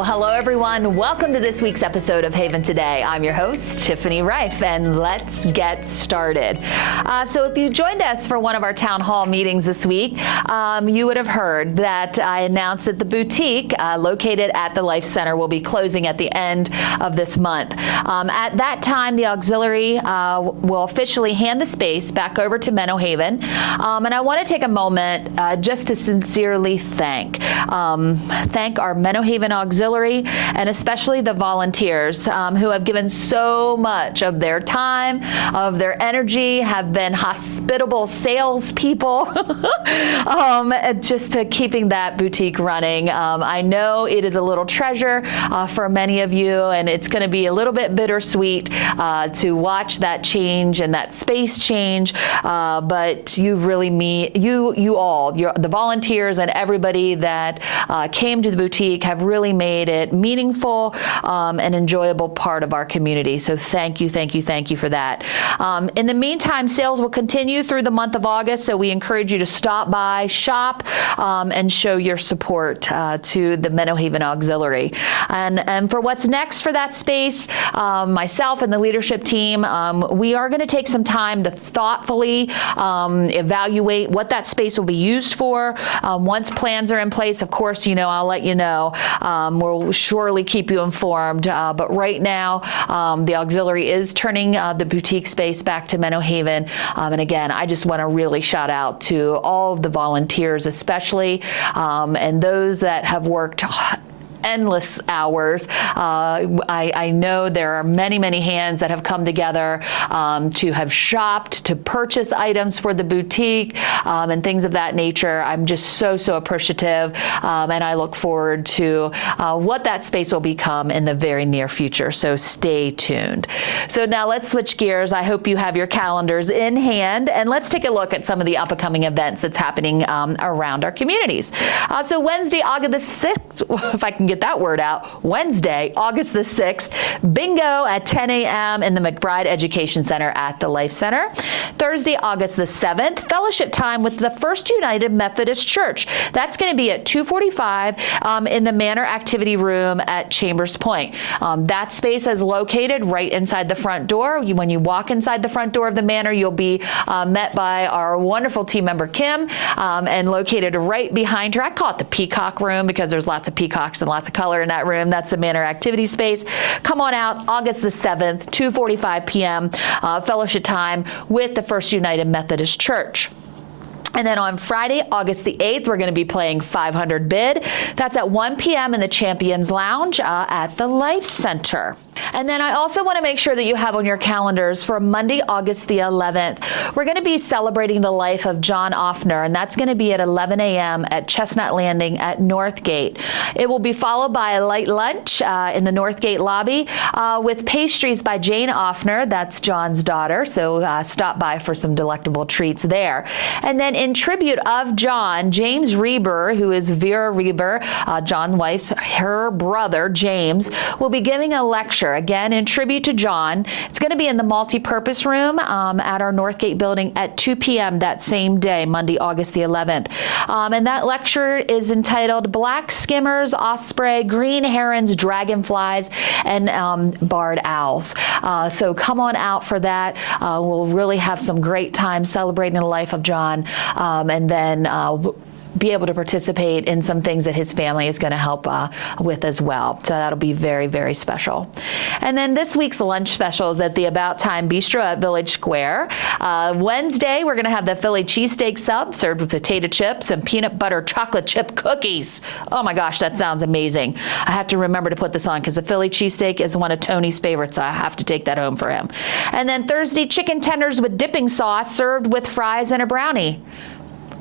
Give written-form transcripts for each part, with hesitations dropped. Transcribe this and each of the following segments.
Well, hello, everyone. Welcome to this week's episode of Haven Today. I'm your host, Tiffany Reif, and let's get started. So if you joined us for one of our town hall meetings this week, you would have heard that I announced that the boutique located at the Life Center will be closing at the end of this month. At that time, the auxiliary will officially hand the space back over to Menno Haven. And I want to take a moment just to sincerely thank our Menno Haven auxiliary and especially the volunteers who have given so much of their time, of their energy, have been hospitable salespeople, just to keeping that boutique running. I know it is a little treasure for many of you, and it's going to be a little bit bittersweet to watch that change and that space change. But you really the volunteers and everybody that came to the boutique have really made it meaningful and enjoyable part of our community. So thank you for that. In the meantime, sales will continue through the month of August, so we encourage you to stop by, shop, and show your support to the Menno Haven Auxiliary. And for what's next for that space, myself and the leadership team, we are going to take some time to thoughtfully evaluate what that space will be used for. Once plans are in place, of course, I'll let you know. We'll surely keep you informed. But right now, the auxiliary is turning the boutique space back to Menno Haven. And again, I just want to really shout out to all of the volunteers, especially, and those that have worked endless hours. I know there are many hands that have come together to have shopped, to purchase items for the boutique, and things of that nature. I'm just so appreciative, and I look forward to what that space will become in the very near future. So stay tuned. So now let's switch gears. I hope you have your calendars in hand, and let's take a look at some of the upcoming events that's happening around our communities. So Wednesday, August the 6th, if I can get that word out, Wednesday, August the 6th, bingo at 10 a.m. in the McBride Education Center at the Life Center. Thursday, August the 7th, fellowship time with the First United Methodist Church. That's going to be at 2:45 in the Manor Activity Room at Chambers Point. That space is located right inside the front door. When you walk inside the front door of the Manor, you'll be met by our wonderful team member, Kim, and located right behind her. I call it the Peacock Room because there's lots of peacocks and lots of color in that room. That's the Manor Activity Space. Come on out, August the 7th, 2:45 p.m., fellowship time with the First United Methodist Church. And then on Friday, August the 8th, we're going to be playing 500 Bid. That's at 1 p.m. in the Champions Lounge at the Life Center. And then I also want to make sure that you have on your calendars for Monday, August the 11th, we're going to be celebrating the life of John Offner, and that's going to be at 11 a.m. at Chestnut Landing at Northgate. It will be followed by a light lunch in the Northgate lobby with pastries by Jane Offner. That's John's daughter, so stop by for some delectable treats there. And then in tribute of John, James Reber, who is Vera Reber, John's wife's, her brother, James, will be giving a lecture, again, in tribute to John. It's going to be in the multi-purpose room at our Northgate building at 2 p.m. that same day, Monday, August the 11th. And that lecture is entitled Black Skimmers, Osprey, Green Herons, Dragonflies, and Barred Owls. So come on out for that. We'll really have some great time celebrating the life of John, and then be able to participate in some things that his family is going to help with as well. So that'll be very special. And then this week's lunch specials at the About Time Bistro at Village Square. Wednesday, we're going to have the Philly cheesesteak sub served with potato chips and peanut butter chocolate chip cookies. Oh my gosh, that sounds amazing. I have to remember to put this on because the Philly cheesesteak is one of Tony's favorites, so I have to take that home for him. And then Thursday, chicken tenders with dipping sauce served with fries and a brownie.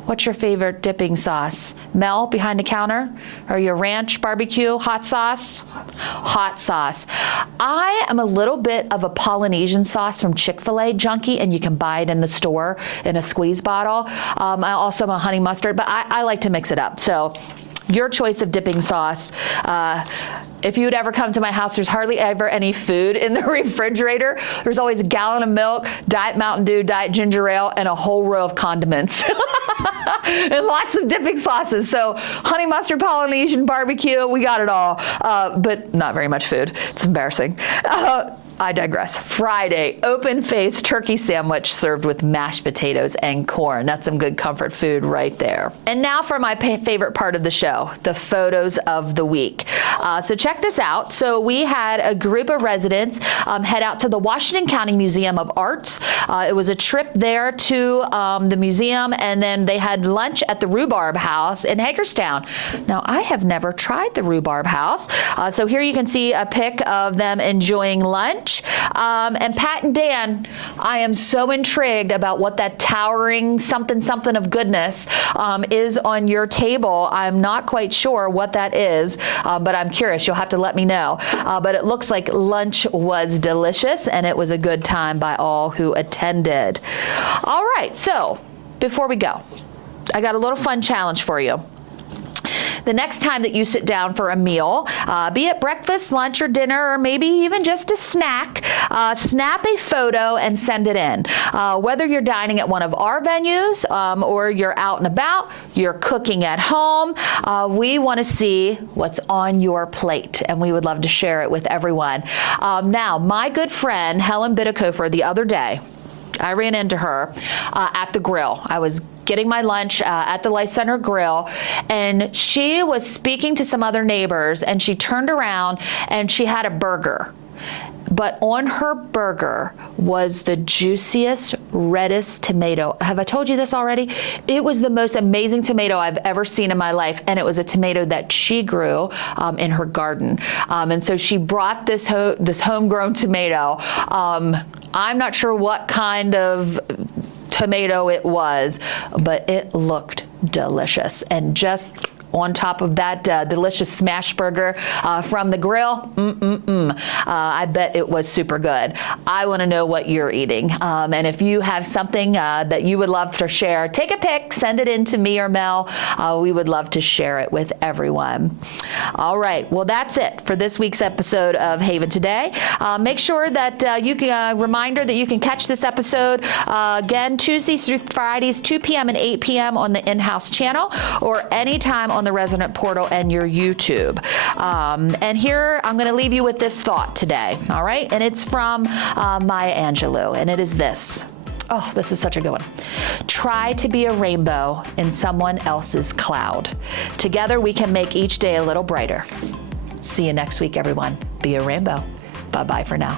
What's your favorite dipping sauce? Mel, behind the counter? Are you a ranch, barbecue, hot sauce? Hot sauce. I am a little bit of a Polynesian sauce from Chick-fil-A junkie, and you can buy it in the store in a squeeze bottle. I also am a honey mustard, but I like to mix it up. So your choice of dipping sauce. if you would ever come to my house, there's hardly ever any food in the refrigerator. There's always a gallon of milk, Diet Mountain Dew, Diet Ginger Ale, and a whole row of condiments. And lots of dipping sauces. So honey mustard, Polynesian barbecue, we got it all. But not very much food. It's embarrassing. I digress. Friday, open-faced turkey sandwich served with mashed potatoes and corn. That's some good comfort food right there. And now for my favorite part of the show, the photos of the week. So check this out. So we had a group of residents head out to the Washington County Museum of Arts. It was a trip there to the museum, and then they had lunch at the Rhubarb House in Hagerstown. Now, I have never tried the Rhubarb House. So here you can see a pic of them enjoying lunch. And Pat and Dan, I am so intrigued about what that towering something of goodness is on your table. I'm not quite sure what that is, but I'm curious. You'll have to let me know. But it looks like lunch was delicious, and it was a good time by all who attended. All right, so before we go, I got a little fun challenge for you. The next time that you sit down for a meal, be it breakfast, lunch, or dinner, or maybe even just a snack, snap a photo and send it in. Whether you're dining at one of our venues or you're out and about, you're cooking at home, we want to see what's on your plate, and we would love to share it with everyone. Now, my good friend Helen Bittakofer, the other day, I ran into her at the grill. I was getting my lunch at the Life Center Grill, and she was speaking to some other neighbors, and she turned around and she had a burger. But on her burger was the juiciest, reddest tomato. Have I told you this already? It was the most amazing tomato I've ever seen in my life, and it was a tomato that she grew in her garden. And so she brought this homegrown tomato. I'm not sure what kind of tomato it was, but it looked delicious. And just on top of that delicious smash burger from the grill, I bet it was super good. I want to know what you're eating. And if you have something that you would love to share, take a pic, send it in to me or Mel. We would love to share it with everyone. All right, well, that's it for this week's episode of Haven Today. Make sure that you can, reminder that you can catch this episode again Tuesdays through Fridays, 2 p.m. and 8 p.m. on the in-house channel, or anytime on the Resident Portal and your YouTube. And here I'm going to leave you with this thought today, all right? And it's from Maya Angelou, and it is this. Oh, this is such a good one. Try to be a rainbow in someone else's cloud. Together we can make each day a little brighter. See you next week, everyone. Be a rainbow. Bye-bye for now.